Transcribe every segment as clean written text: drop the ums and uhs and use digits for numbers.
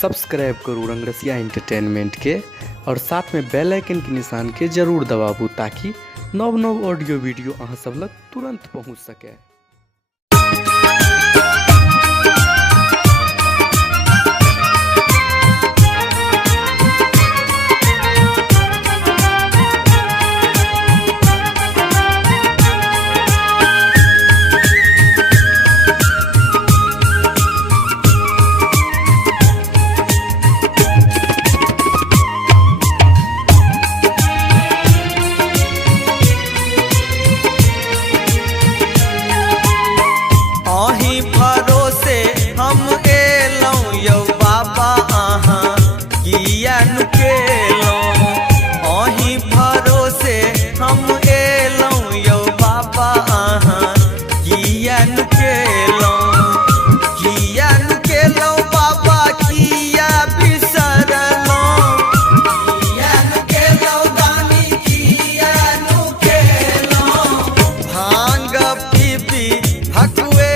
Subscribe करू Rang Rasiya entertainment के और साथ में बेल आइकन के निशान के जरूर दबाबू ताकि नव नव ऑडियो वीडियो अहाँ सब लग तुरंत पहुँच सके। भरोसे हम एलौं यौ बाबा अहाँ किया नुकेलौं। अहीं भरोसे हम एलौं यौ बाबा अहाँ किया नुकेलौं। किया नुकेलौं बाबा किया बिसरलौं। किया नुकेलौं दानी किया नुकेलौं। भांग पीबी भकुए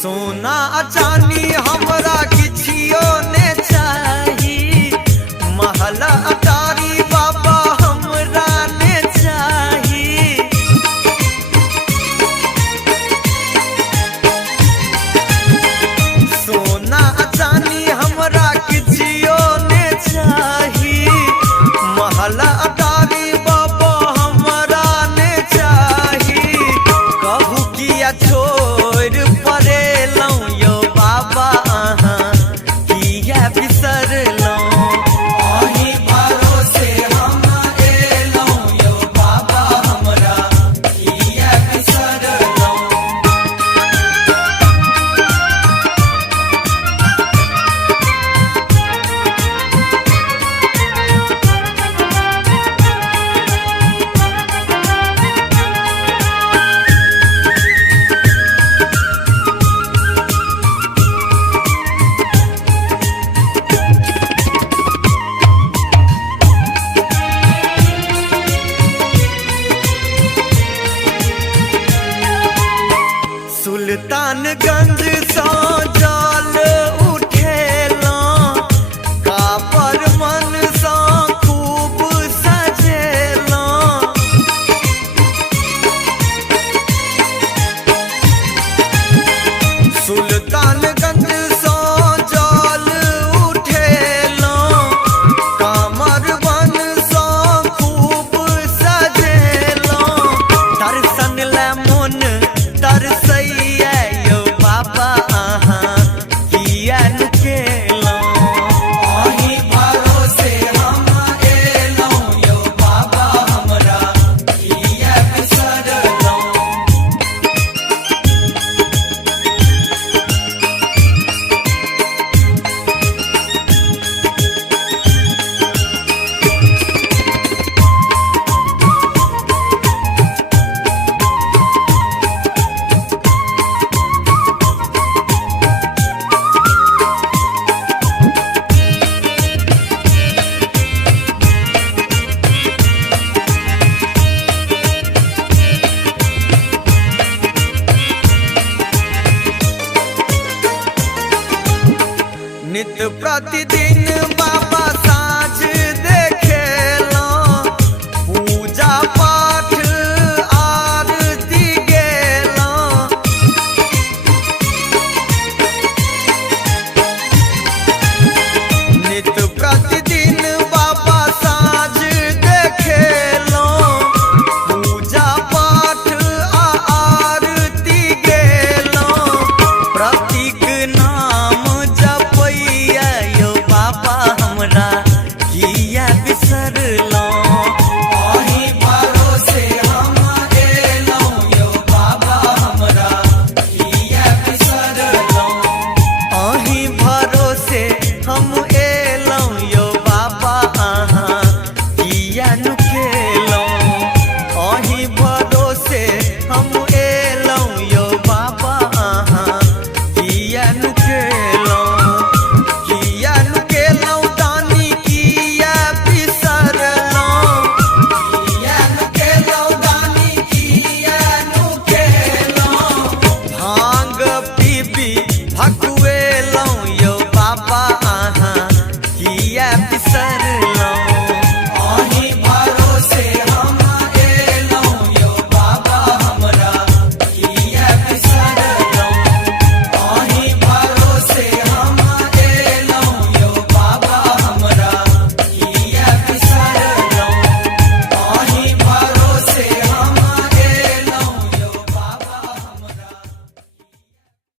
सोना चानी हमरा किछियो ने चाही। महल अटारी बाबा हमरा ने चाही। सोना चानी हमरा किछियो ने चाही। महल अटारी बाबा हमरा ने चाही। कहू किया छोड़ परे सुल्तानगंज सा जल उठेलौं। कापर मन सा खूब सजेलौं। सुल्तानगंज सा जल उठेलौं। कामर मन सा खूब सजेलौं। दर्शन ले मन तरसैया यौ बाबा अहाँ किया नुकेलौं। अहीं भरोसे हम एलौं यौ बाबा हमरा किया बिसरलौं। नित प्रतिदिन